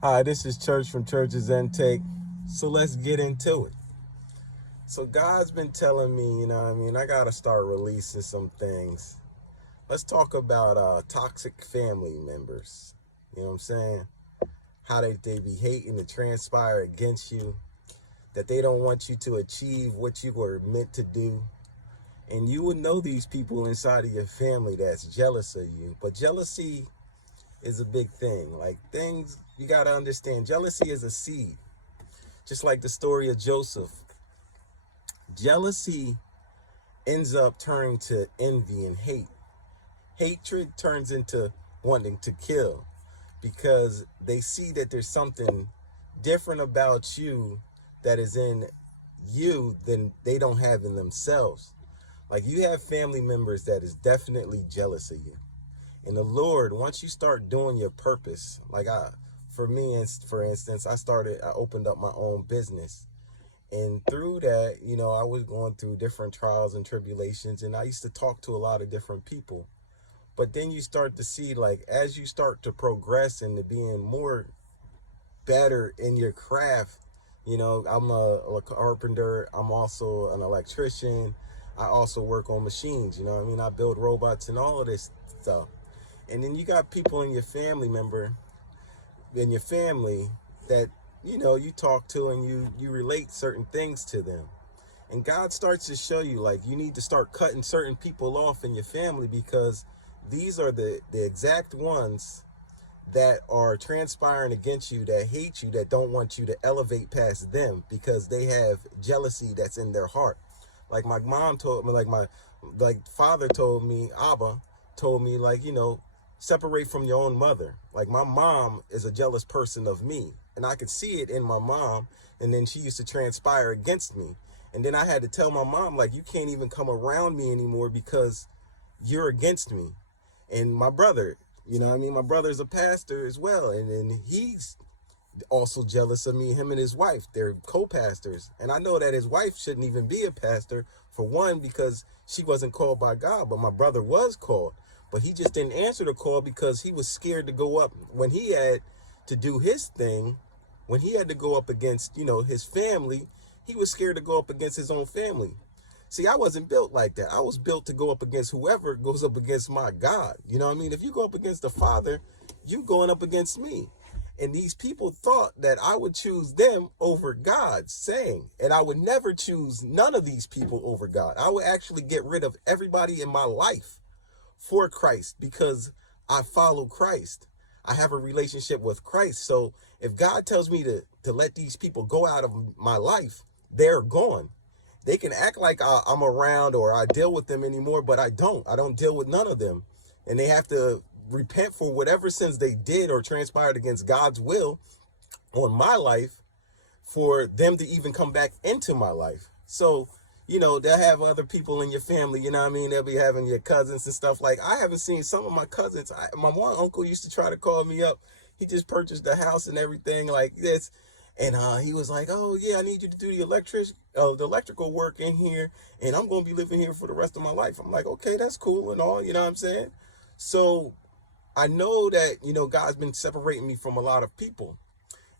Hi, this is Church from Church's Intake. So let's get into it. So God's been telling me, I gotta start releasing some things. Let's talk about toxic family members. You know what I'm saying? How they be hating to transpire against you, that they don't want you to achieve what you were meant to do. And you would know these people inside of your family that's jealous of you. But jealousy is a big thing. Like things you gotta understand, jealousy is a seed. Just like the story of Joseph. Jealousy ends up turning to envy and hate. Hatred turns into wanting to kill because they see that there's something different about you that is in you than they don't have in themselves. Like you have family members that is definitely jealous of you. And the Lord, once you start doing your purpose, for me, for instance, I opened up my own business. And through that, I was going through different trials and tribulations, and I used to talk to a lot of different people. But then you start to see, like, as you start to progress into being more better in your craft, I'm a carpenter, I'm also an electrician, I also work on machines, I build robots and all of this stuff. And then you got people in your family that, you talk to and you relate certain things to them. And God starts to show you, like, you need to start cutting certain people off in your family because these are the exact ones that are transpiring against you, that hate you, that don't want you to elevate past them because they have jealousy that's in their heart. Like my mom told me, like father told me, Abba told me, like, separate from your own mother. Like my mom is a jealous person of me, and I could see it in my mom, and then she used to transpire against me. And then I had to tell my mom, like, you can't even come around me anymore because you're against me. And my brother, my brother's a pastor as well. And then he's also jealous of me, him and his wife. They're co-pastors. And I know that his wife shouldn't even be a pastor, for one, because she wasn't called by God, but my brother was called. But he just didn't answer the call because he was scared to go up when he had to do his thing, when he had to go up against, his family. He was scared to go up against his own family. See, I wasn't built like that. I was built to go up against whoever goes up against my God. You know what I mean? If you go up against the Father, you going up against me. And these people thought that I would choose them over God, saying, and I would never choose none of these people over God. I would actually get rid of everybody in my life for Christ because I follow Christ. I have a relationship with Christ. So if God tells me to let these people go out of my life, they're gone. They can act like I'm around or I deal with them anymore, but I don't. I don't deal with none of them. And they have to repent for whatever sins they did or transpired against God's will on my life for them to even come back into my life. So, they'll have other people in your family, They'll be having your cousins and stuff. Like, I haven't seen some of my cousins. My one uncle used to try to call me up. He just purchased a house and everything like this. And he was like, oh, yeah, I need you to do the electrical work in here. And I'm going to be living here for the rest of my life. I'm like, okay, that's cool and all, you know what I'm saying? So I know that, God's been separating me from a lot of people.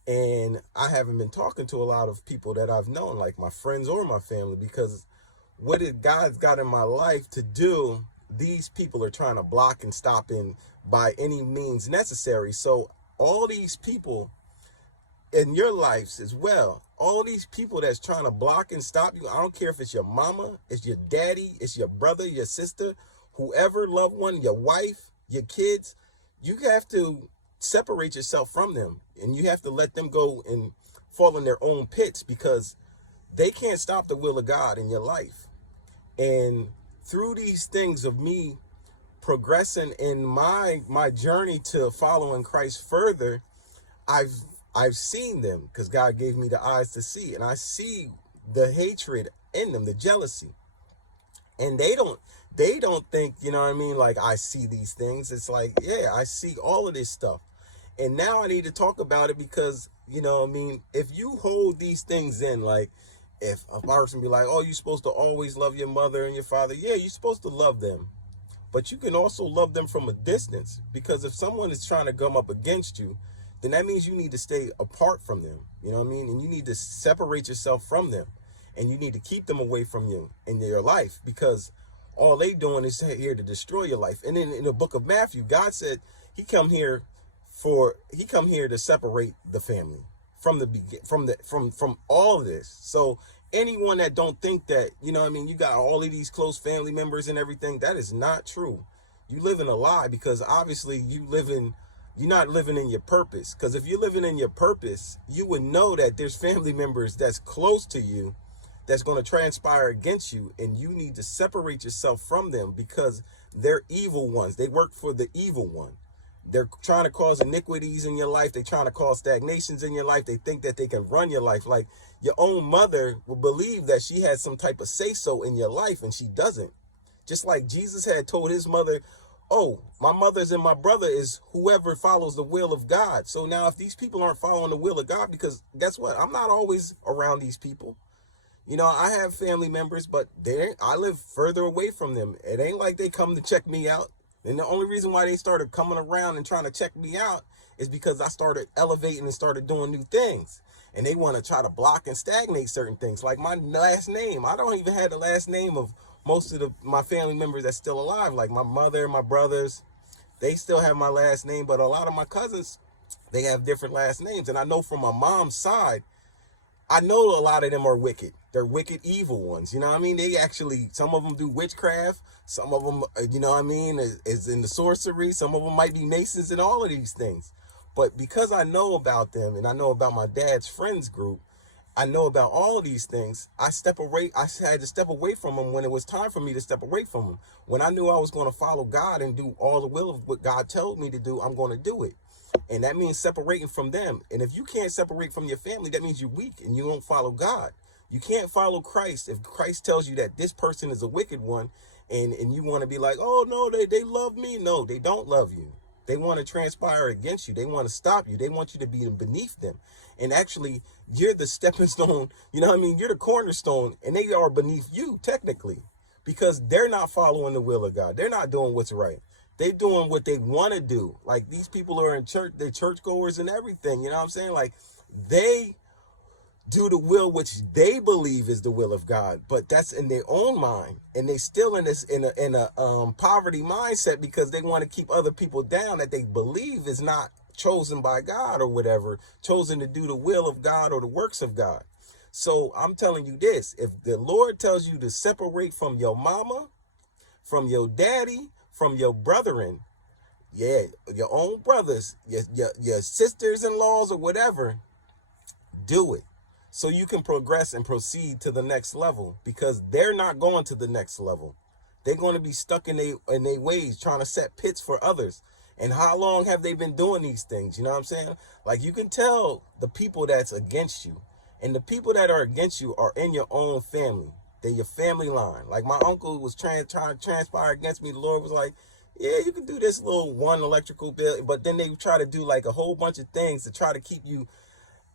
And I haven't been talking to a lot of people that I've known, like my friends or my family, because what did God's got in my life to do, these people are trying to block and stop in by any means necessary. So all these people in your lives as well, all these people that's trying to block and stop you, I don't care if it's your mama, it's your daddy, it's your brother, your sister, whoever, loved one, your wife, your kids, you have to separate yourself from them, and you have to let them go and fall in their own pits because they can't stop the will of God in your life. And through these things of me progressing in my journey to following Christ further, I've I've seen them because God gave me the eyes to see, and I see the hatred in them, the jealousy. And they don't think, like I see these things. It's like, yeah, I see all of this stuff. And now I need to talk about it because, if you hold these things in, like if a person be like, oh, you're supposed to always love your mother and your father. Yeah, you're supposed to love them. But you can also love them from a distance, because if someone is trying to come up against you, then that means you need to stay apart from them. You know what I mean? And you need to separate yourself from them. And you need to keep them away from you in your life, because all they doing is here to destroy your life. And then in the book of Matthew, God said he come here to separate the family from from all of this. So anyone that don't think that, you know what I mean, you got all of these close family members and everything, that is not true. You live in a lie, because obviously you're not living in your purpose. Because if you're living in your purpose, you would know that there's family members that's close to you that's going to transpire against you, and you need to separate yourself from them, because they're evil ones. They work for the evil one. They're trying to cause iniquities in your life. They're trying to cause stagnations in your life. They think that they can run your life. Like, your own mother will believe that she has some type of say-so in your life, and she doesn't. Just like Jesus had told his mother, oh, my mother's and my brother is whoever follows the will of God. So now if these people aren't following the will of God, because guess what? I'm not always around these people. You know, I have family members, but I live further away from them. It ain't like they come to check me out. And the only reason why they started coming around and trying to check me out is because I started elevating and started doing new things. And they want to try to block and stagnate certain things. Like my last name. I don't even have the last name of most of my family members that's still alive. Like my mother, my brothers, they still have my last name. But a lot of my cousins, they have different last names. And I know from my mom's side, I know a lot of them are wicked. They're wicked, evil ones. You know what I mean? They actually, some of them do witchcraft. Some of them, you know what I mean, is in the sorcery. Some of them might be masons and all of these things. But because I know about them, and I know about my dad's friends group, I know about all of these things, I had to step away from them when it was time for me to step away from them. When I knew I was going to follow God and do all the will of what God told me to do, I'm going to do it. And that means separating from them. And if you can't separate from your family, that means you're weak and you don't follow God. You can't follow Christ if Christ tells you that this person is a wicked one, and you want to be like, oh, no, they love me. No, they don't love you. They want to transpire against you. They want to stop you. They want you to be beneath them. And actually, you're the stepping stone. You know what I mean? You're the cornerstone, and they are beneath you, technically, because they're not following the will of God. They're not doing what's right. They're doing what they want to do. Like, these people are in church, they're churchgoers and everything. You know what I'm saying? Like, they do the will which they believe is the will of God, but that's in their own mind, and they still in a poverty mindset, because they want to keep other people down that they believe is not chosen by God or whatever, chosen to do the will of God or the works of God. So I'm telling you this: if the Lord tells you to separate from your mama, from your daddy, from your brethren, yeah, your own brothers, your sisters-in-laws or whatever, do it. So you can progress and proceed to the next level, because they're not going to the next level. They're going to be stuck in their ways, trying to set pits for others. And how long have they been doing these things? You know what I'm saying? Like, you can tell the people that's against you, and the people that are against you are in your own family. They're your family line. Like, my uncle was trying to transpire against me. The Lord was like, yeah, you can do this little one electrical bill, but then they try to do like a whole bunch of things to try to keep you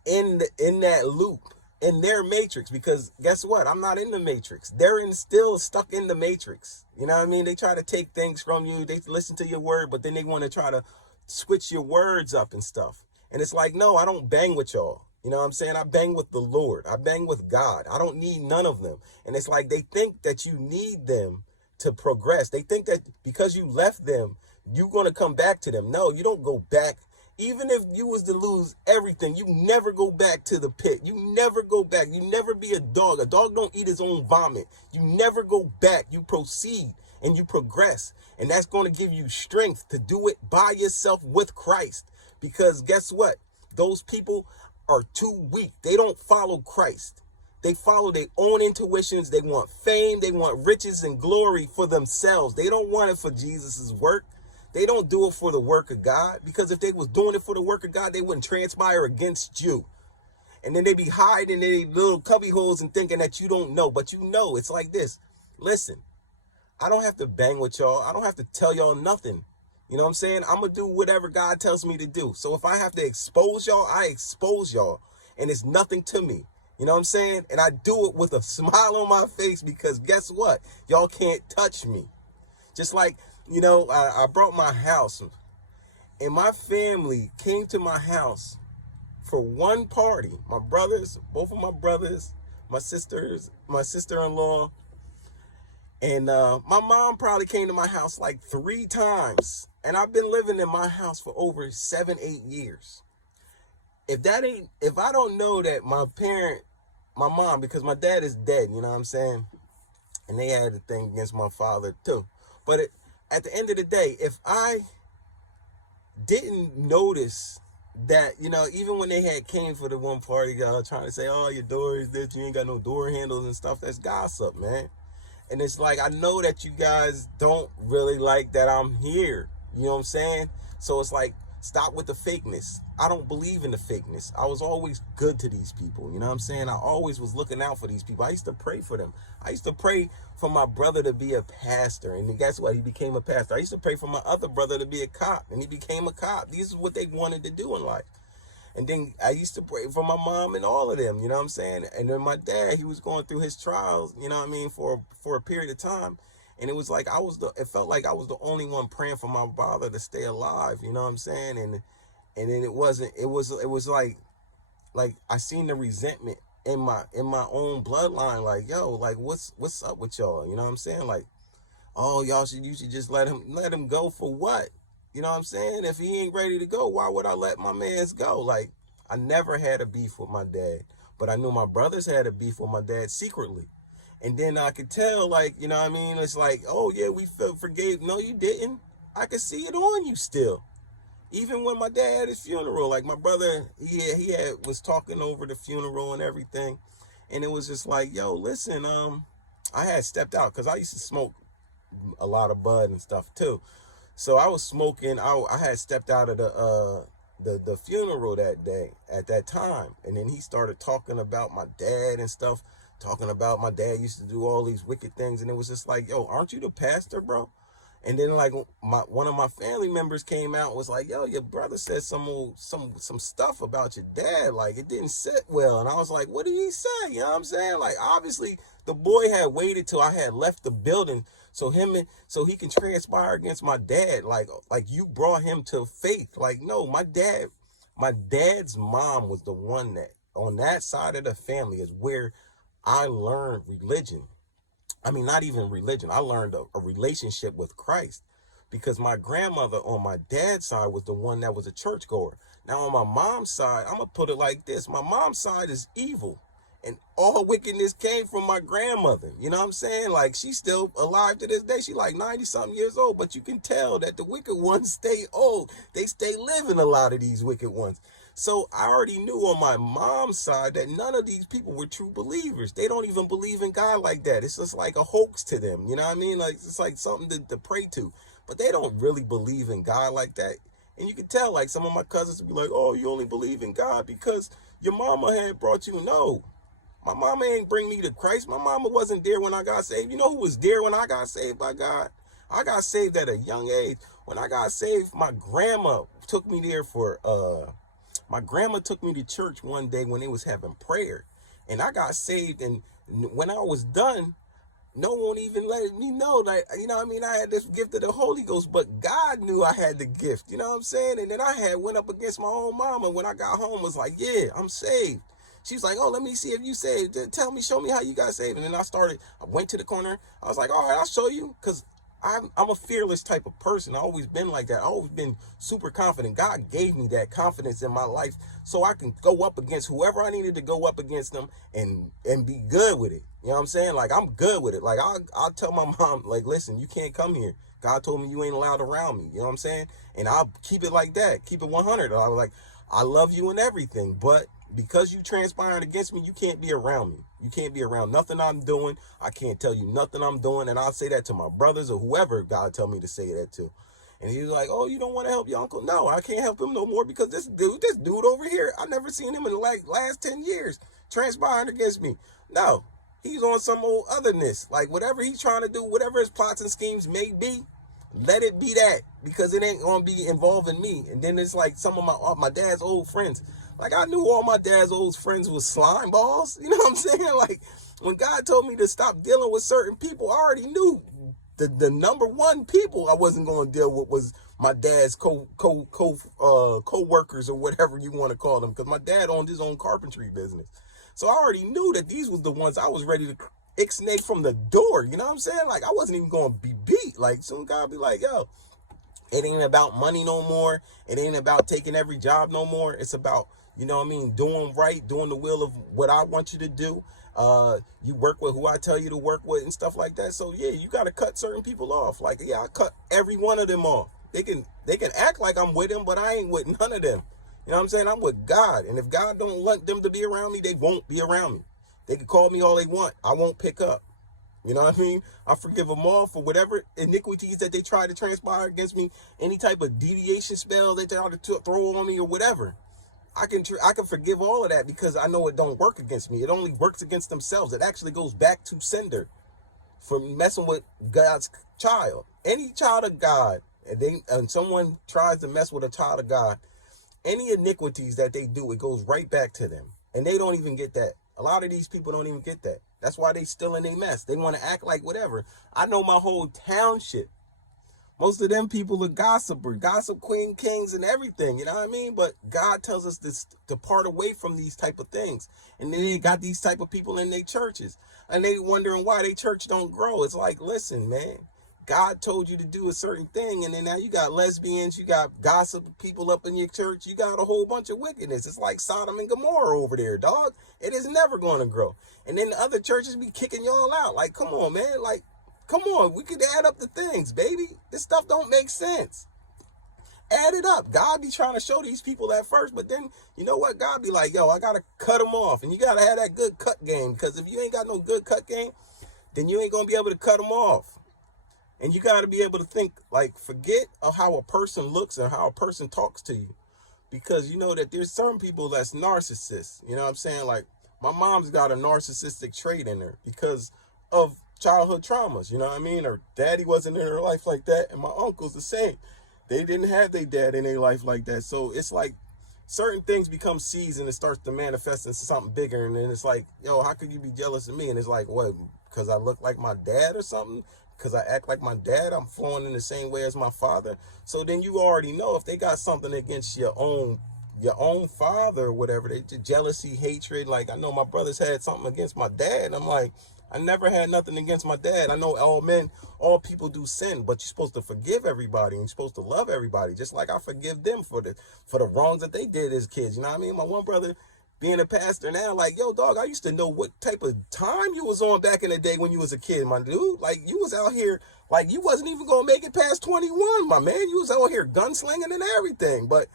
in that loop, in their matrix, because guess what? I'm not in the matrix. They're still stuck in the matrix. You know what I mean? They try to take things from you. They listen to your word, but then they want to try to switch your words up and stuff. And it's like, no, I don't bang with y'all. You know what I'm saying? I bang with the Lord. I bang with God. I don't need none of them. And it's like, they think that you need them to progress. They think that because you left them, you're going to come back to them. No, you don't go back. Even if you was to lose everything, you never go back to the pit. You never go back. You never be a dog. A dog don't eat his own vomit. You never go back. You proceed and you progress. And that's going to give you strength to do it by yourself with Christ. Because guess what? Those people are too weak. They don't follow Christ. They follow their own intuitions. They want fame. They want riches and glory for themselves. They don't want it for Jesus's work. They don't do it for the work of God, because if they was doing it for the work of God, they wouldn't transpire against you. And then they be hiding in their little cubby holes and thinking that you don't know, but you know. It's like this. Listen, I don't have to bang with y'all. I don't have to tell y'all nothing. You know what I'm saying? I'm going to do whatever God tells me to do. So if I have to expose y'all, I expose y'all. And it's nothing to me. You know what I'm saying? And I do it with a smile on my face, because guess what? Y'all can't touch me. Just like, you know, I brought my house, and my family came to my house for one party. My brothers, both of my brothers, my sisters, my sister-in-law, and my mom probably came to my house like 3 times. And I've been living in my house for over 7-8 years. If I don't know that my mom, because my dad is dead, you know what I'm saying? And they had a thing against my father too. But at the end of the day, if I didn't notice that, even when they had came for the one party, trying to say, oh, your door is this, you ain't got no door handles and stuff, that's gossip, man. And it's like, I know that you guys don't really like that I'm here. You know what I'm saying? So it's like, stop with the fakeness. I don't believe in the fakeness. I was always good to these people. You know what I'm saying? I always was looking out for these people. I used to pray for them. I used to pray for my brother to be a pastor. And guess what? He became a pastor. I used to pray for my other brother to be a cop. And he became a cop. These is what they wanted to do in life. And then I used to pray for my mom and all of them, you know what I'm saying? And then my dad, he was going through his trials, you know what I mean, for a period of time. And it was like it felt like I was the only one praying for my father to stay alive, you know what I'm saying? And then it was like I seen the resentment in my own bloodline, like, yo, like what's up with y'all? You know what I'm saying? Like, oh, you should just let him go for what? You know what I'm saying? If he ain't ready to go, why would I let my mans go? Like, I never had a beef with my dad, but I knew my brothers had a beef with my dad secretly. And then I could tell, like, you know what I mean? It's like, oh yeah, we forgave. No, you didn't. I could see it on you still. Even when my dad had his funeral, like my brother, he was talking over the funeral and everything. And it was just like, yo, listen, I had stepped out because I used to smoke a lot of bud and stuff too. So I was smoking. I had stepped out of the funeral that day at that time, and then he started talking about my dad and stuff, talking about my dad used to do all these wicked things, and it was just like, yo, aren't you the pastor, bro? And then like one of my family members came out and was like, yo, your brother said some stuff about your dad, like it didn't sit well. And I was like, what did he say? You know what I'm saying? Like, obviously the boy had waited till I had left the building so he can transpire against my dad. Like you brought him to faith. Like, no, my dad's mom was the one that on that side of the family is where I learned religion. I mean, not even religion. I learned a relationship with Christ because my grandmother on my dad's side was the one that was a churchgoer. Now, on my mom's side, I'm going to put it like this. My mom's side is evil, and all wickedness came from my grandmother. You know what I'm saying? Like, she's still alive to this day. She's like 90-something years old, but you can tell that the wicked ones stay old. They stay living, a lot of these wicked ones. So I already knew on my mom's side that none of these people were true believers. They don't even believe in God like that. It's just like a hoax to them. You know what I mean? Like, it's like something to pray to. But they don't really believe in God like that. And you can tell, like, some of my cousins would be like, oh, you only believe in God because your mama had brought you. No, my mama ain't bring me to Christ. My mama wasn't there when I got saved. You know who was there when I got saved by God? I got saved at a young age. When I got saved, my grandma took me there my grandma took me to church one day when they was having prayer, and I got saved. And when I was done, no one even let me know that, you know what I mean, I had this gift of the Holy Ghost, but God knew I had the gift, you know what I'm saying? And then I went up against my own mama when I got home, was like, yeah, I'm saved. She's like, oh, let me see if you saved. Show me how you got saved. And then I went to the corner. I was like, all right, I'll show you, because I'm a fearless type of person. I've always been like that. I've always been super confident. God gave me that confidence in my life so I can go up against whoever I needed to go up against them and be good with it. You know what I'm saying? Like, I'm good with it. Like, I'll tell my mom, like, listen, you can't come here. God told me you ain't allowed around me. You know what I'm saying? And I'll keep it like that. Keep it 100. I was like, I love you and everything, but because you transpiring against me, you can't be around me. You can't be around nothing I'm doing. I can't tell you nothing I'm doing. And I'll say that to my brothers or whoever God tell me to say that to. And he was like, oh, you don't want to help your uncle? No, I can't help him no more because this dude over here, I never seen him in the last 10 years transpiring against me. No, he's on some old otherness. Like, whatever he's trying to do, whatever his plots and schemes may be, let it be that, because it ain't going to be involving me. And then it's like some of my dad's old friends. Like, I knew all my dad's old friends was slime balls. You know what I'm saying? Like, when God told me to stop dealing with certain people, I already knew the number one people I wasn't going to deal with my dad's co-workers or whatever you want to call them, because my dad owned his own carpentry business. So I already knew that these was the ones I was ready to ixnay from the door. You know what I'm saying? Like, I wasn't even going to be beat. Like, some guy be like, yo, it ain't about money no more. It ain't about taking every job no more. It's about, you know what I mean, doing right, doing the will of what I want you to do. You work with who I tell you to work with and stuff like that. So yeah, you got to cut certain people off. Like, yeah, I cut every one of them off. They can act like I'm with them, but I ain't with none of them. You know what I'm saying? I'm with God. And if God don't want them to be around me, they won't be around me. They can call me all they want. I won't pick up. You know what I mean? I forgive them all for whatever iniquities that they try to transpire against me, any type of deviation spell they try to throw on me or whatever. I can forgive all of that because I know it don't work against me. It only works against themselves. It actually goes back to sender for messing with God's child. Any child of God, and someone tries to mess with a child of God, any iniquities that they do, it goes right back to them. And they don't even get that. A lot of these people don't even get that. That's why they still in a mess. They want to act like whatever. I know my whole township. Most of them people are gossipers, gossip queen kings and everything, you know what I mean? But God tells us this, to part away from these type of things. And then they got these type of people in their churches. And they wondering why their church don't grow. It's like, listen, man, God told you to do a certain thing, and then now you got lesbians, you got gossip people up in your church, you got a whole bunch of wickedness. It's like Sodom and Gomorrah over there, dog. It is never going to grow. And then the other churches be kicking y'all out. Like, come on, man. Like, come on. We could add up the things, baby. This stuff don't make sense. Add it up. God be trying to show these people at first, but then, you know what? God be like, yo, I got to cut them off. And you got to have that good cut game, because if you ain't got no good cut game, then you ain't going to be able to cut them off. And you got to be able to think, like, forget of how a person looks and how a person talks to you. Because you know that there's some people that's narcissists. You know what I'm saying? Like, my mom's got a narcissistic trait in her because of childhood traumas. You know what I mean? Her daddy wasn't in her life like that. And my uncle's the same. They didn't have their dad in their life like that. So it's like certain things become seeds and it starts to manifest into something bigger. And then it's like, yo, how could you be jealous of me? And it's like, what? Because I look like my dad or something? Because I act like my dad, I'm flowing in the same way as my father. So then you already know if they got something against your own father or whatever, they jealousy, hatred. Like, I know my brothers had something against my dad. I'm like, I never had nothing against my dad. I know all people do sin, but you're supposed to forgive everybody and you're supposed to love everybody, just like I forgive them for the wrongs that they did as kids. You know what I mean? My one brother, being a pastor now, like, yo, dog, I used to know what type of time you was on back in the day when you was a kid, my dude. Like, you was out here, like, you wasn't even going to make it past 21, my man. You was out here gunslinging and everything. But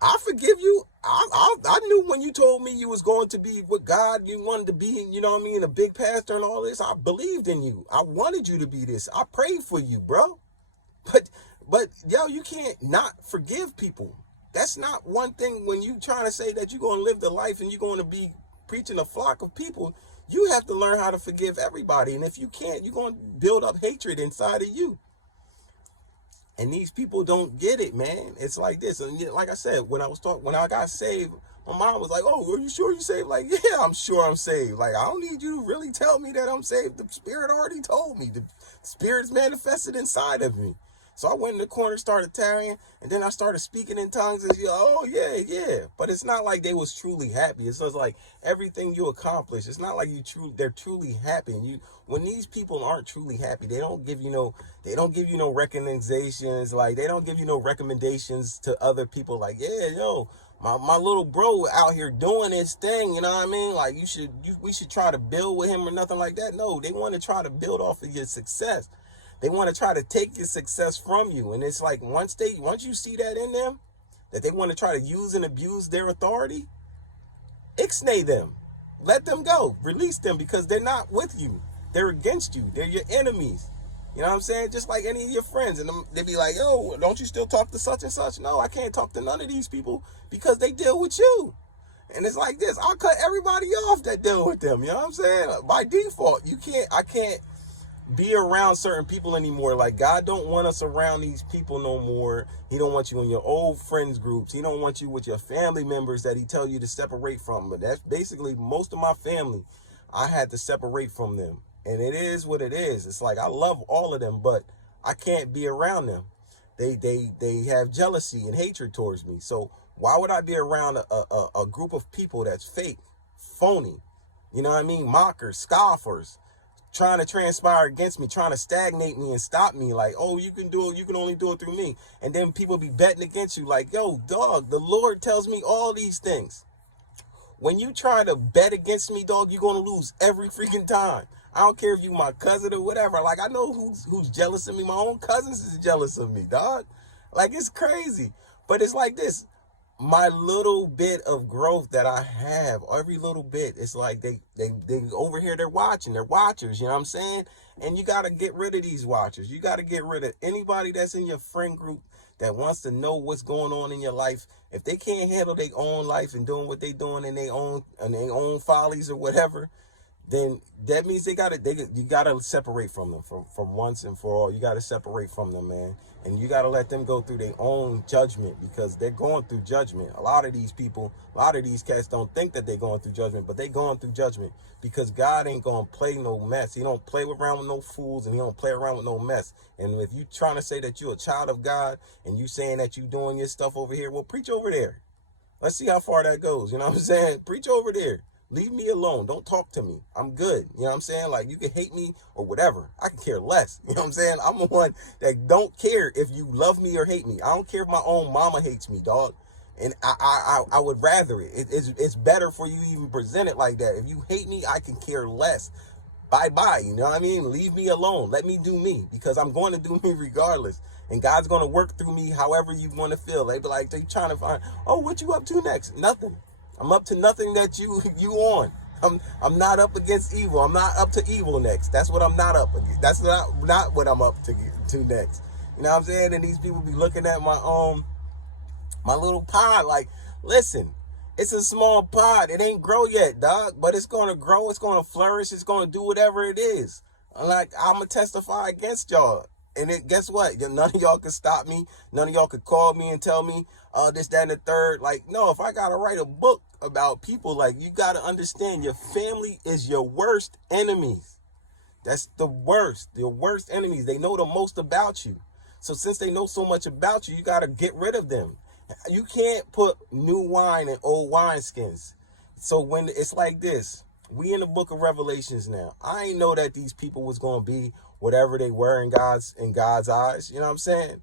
I forgive you. I knew when you told me you was going to be with God, you wanted to be, you know what I mean, a big pastor and all this. I believed in you. I wanted you to be this. I prayed for you, bro. But yo, you can't not forgive people. That's not one thing. When you trying to say that you're going to live the life and you're going to be preaching a flock of people, you have to learn how to forgive everybody. And if you can't, you're going to build up hatred inside of you. And these people don't get it, man. It's like this. And like I said, when I got saved, my mom was like, oh, are you sure you're saved? Like, yeah, I'm sure I'm saved. Like, I don't need you to really tell me that I'm saved. The Spirit already told me. The Spirit's manifested inside of me. So I went in the corner, started tarrying, and then I started speaking in tongues. And oh, yeah. But it's not like they was truly happy. It's just like everything you accomplish. It's not like they're truly happy. And when these people aren't truly happy, they don't give you no recommendations. Like, they don't give you no recommendations to other people. Like, yeah, yo, my little bro out here doing his thing. You know what I mean? Like, we should try to build with him or nothing like that. No, they want to try to build off of your success. They want to try to take your success from you. And it's like, once you see that in them, that they want to try to use and abuse their authority, ixnay them. Let them go. Release them, because they're not with you. They're against you. They're your enemies. You know what I'm saying? Just like any of your friends. And they be like, oh, don't you still talk to such and such? No, I can't talk to none of these people because they deal with you. And it's like this. I'll cut everybody off that deal with them. You know what I'm saying? By default, I can't be around certain people anymore. Like, God don't want us around these people no more. He don't want you in your old friends groups. He don't want you with your family members that he tell you to separate from. But that's basically most of my family. I had to separate from them. And it is what it is. It's like, I love all of them, but I can't be around them. They have jealousy and hatred towards me. So why would I be around a group of people that's fake, phony, you know what I mean, mockers, scoffers, trying to transpire against me, trying to stagnate me and stop me, like, oh, you can do it, you can only do it through me. And then people be betting against you like, yo, dog, the Lord tells me all these things. When you try to bet against me, dog, you're gonna lose every freaking time. I don't care if you my cousin or whatever. Like, I know who's jealous of me. My own cousins is jealous of me, dog. Like, it's crazy. But it's like this. My little bit of growth that I have, every little bit, it's like they over here, they're watching, they're watchers, you know what I'm saying? And you got to get rid of these watchers. You got to get rid of anybody that's in your friend group that wants to know what's going on in your life. If they can't handle their own life and doing what they doing in their own follies or whatever, then that means you gotta separate from them from once and for all. You gotta separate from them, man. And you gotta let them go through their own judgment, because they're going through judgment. A lot of these people, a lot of these cats don't think that they're going through judgment, but they're going through judgment, because God ain't gonna play no mess. He don't play around with no fools, and he don't play around with no mess. And if you trying to say that you're a child of God and you saying that you doing your stuff over here, well, preach over there. Let's see how far that goes. You know what I'm saying? Preach over there. Leave me alone. Don't talk to me. I'm good. You know what I'm saying? Like, you can hate me or whatever. I can care less. You know what I'm saying? I'm the one that don't care if you love me or hate me. I don't care if my own mama hates me, dog. And I would rather it. It's better for you to even present it like that. If you hate me, I can care less. Bye-bye. You know what I mean? Leave me alone. Let me do me, because I'm going to do me regardless. And God's going to work through me however you want to feel. They be like, they trying to find, oh, what you up to next? Nothing. I'm up to nothing that you on. I'm not up against evil. I'm not up to evil next. That's what I'm not up against. That's not what I'm up to next. You know what I'm saying? And these people be looking at my little pod like, listen, it's a small pod. It ain't grow yet, dog, but it's going to grow. It's going to flourish. It's going to do whatever it is. Like, I'm going to testify against y'all. And guess what? None of y'all can stop me. None of y'all could call me and tell me this, that, and the third. Like, no, if I got to write a book about people, like, you got to understand your family is your worst enemies. That's the worst. Your worst enemies. They know the most about you. So since they know so much about you, you got to get rid of them. You can't put new wine in old wineskins. So when it's like this, we in the book of Revelations now. I ain't know that these people was going to be whatever they were in God's eyes. You know what I'm saying?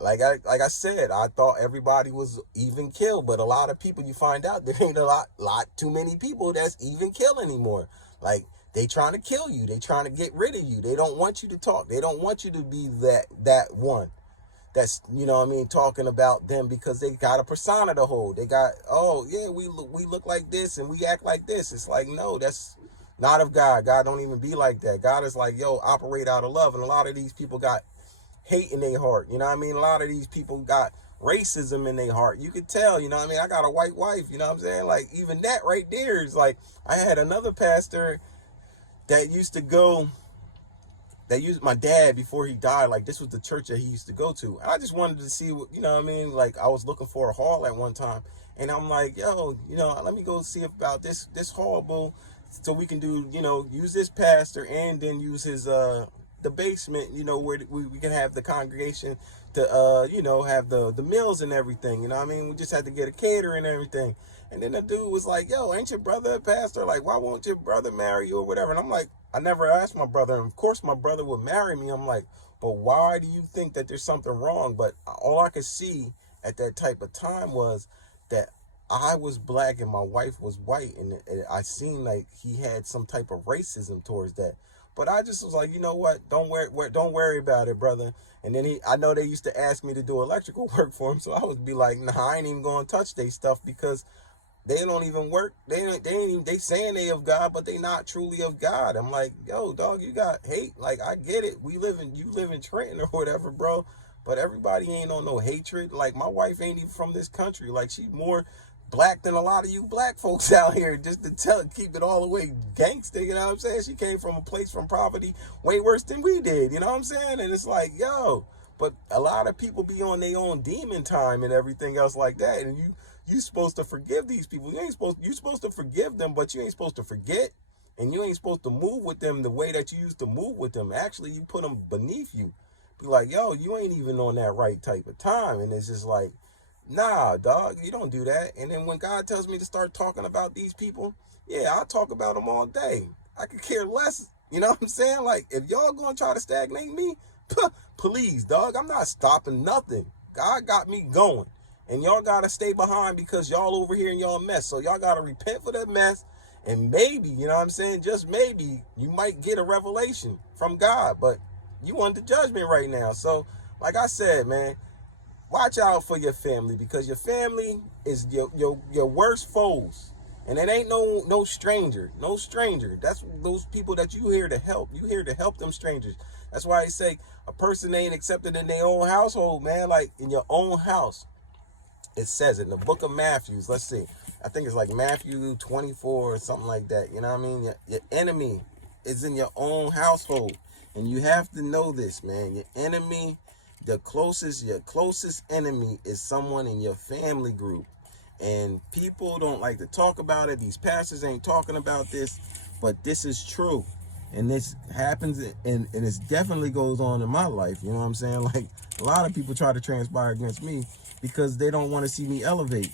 Like I said, I thought everybody was even killed, but a lot of people, you find out there ain't a lot too many people that's even kill anymore. Like, they trying to kill you. They trying to get rid of you. They don't want you to talk. They don't want you to be that one that's, you know what I mean, talking about them, because they got a persona to hold. They got, oh yeah, we look like this and we act like this. It's like, no, that's not of God. God don't even be like that. God is like, yo, operate out of love. And a lot of these people got hate in their heart. You know what I mean? A lot of these people got racism in their heart. You could tell, you know what I mean? I got a white wife, you know what I'm saying? Like, even that right there is like, I had another pastor that used my dad before he died. Like, this was the church that he used to go to. And I just wanted to see what, you know what I mean? Like, I was looking for a hall at one time. And I'm like, yo, you know, let me go see about this hall, boo, so we can do, you know, use this pastor and then use his, the basement, you know, where we can have the congregation to, you know, have the meals and everything. You know what I mean? We just had to get a caterer and everything. And then the dude was like, yo, ain't your brother a pastor? Like, why won't your brother marry you or whatever? And I'm like, I never asked my brother. And of course, my brother would marry me. I'm like, but why do you think that there's something wrong? But all I could see at that type of time was that I was black and my wife was white. And I seen like he had some type of racism towards that. But I just was like, you know what? Don't worry about it, brother. And then I know they used to ask me to do electrical work for him. So I would be like, nah, I ain't even going to touch their stuff, because they don't even work. They saying they of God, but they not truly of God. I'm like, yo, dog, you got hate. Like, I get it. You live in Trenton or whatever, bro. But everybody ain't on no hatred. Like, my wife ain't even from this country. Like, she's more black than a lot of you black folks out here, just to keep it all the way gangster, you know what I'm saying? She came from a place from poverty way worse than we did, you know what I'm saying? And it's like, yo, but a lot of people be on their own demon time and everything else like that, and you supposed to forgive these people. You're supposed to forgive them, but you ain't supposed to forget, and you ain't supposed to move with them the way that you used to move with them. Actually, you put them beneath you, be like, yo, you ain't even on that right type of time. And it's just like, nah, dog, you don't do that. And then when God tells me to start talking about these people, yeah, I'll talk about them all day. I could care less. You know what I'm saying? Like, if y'all gonna try to stagnate me, please, dog, I'm not stopping nothing. God got me going. And y'all gotta stay behind because y'all over here in y'all mess. So y'all gotta repent for that mess. And maybe, you know what I'm saying? Just maybe you might get a revelation from God. But you want the judgment right now. So, like I said, man, watch out for your family because your family is your worst foes. And it ain't no stranger. No stranger. That's those people that you here to help. You here to help them strangers. That's why I say a person ain't accepted in their own household, man. Like in your own house. It says it in the book of Matthews. Let's see. I think it's like Matthew 24 or something like that. You know what I mean? Your enemy is in your own household. And you have to know this, man. Your enemy, your closest enemy is someone in your family group. And people don't like to talk about it. These pastors ain't talking about this, but this is true. And this happens, and it definitely goes on in my life. You know what I'm saying? Like, a lot of people try to transpire against me because they don't want to see me elevate.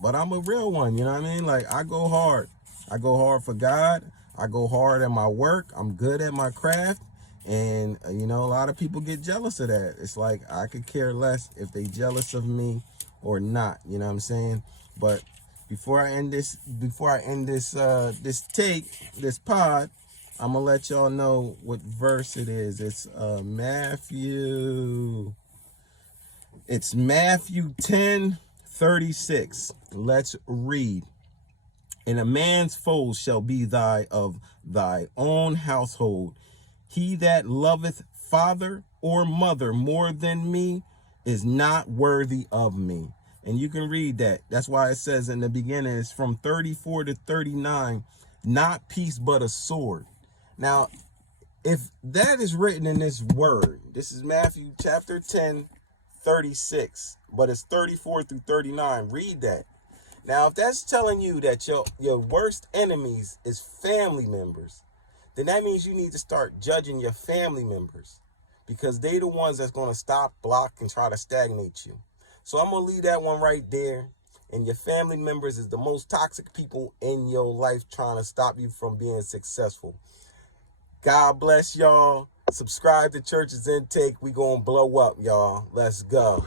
But I'm a real one, you know what I mean? Like, I go hard. I go hard for God. I go hard at my work. I'm good at my craft. And, you know, a lot of people get jealous of that. It's like, I could care less if they jealous of me or not. You know what I'm saying? But before I end this this pod, I'm gonna let y'all know what verse it is. It's Matthew 10:36. Let's read. And a man's foes shall be of thy own household. He that loveth father or mother more than me is not worthy of me. And you can read that. That's why it says in the beginning, it's from 34 to 39, not peace but a sword. Now, if that is written in this word, this is Matthew chapter 10:36, but it's 34 through 39. Read that. Now, if that's telling you that your worst enemies is family members, then that means you need to start judging your family members because they the ones that's going to stop, block, and try to stagnate you. So I'm going to leave that one right there. And your family members is the most toxic people in your life trying to stop you from being successful. God bless y'all. Subscribe to Church's Intake. We going to blow up, y'all. Let's go.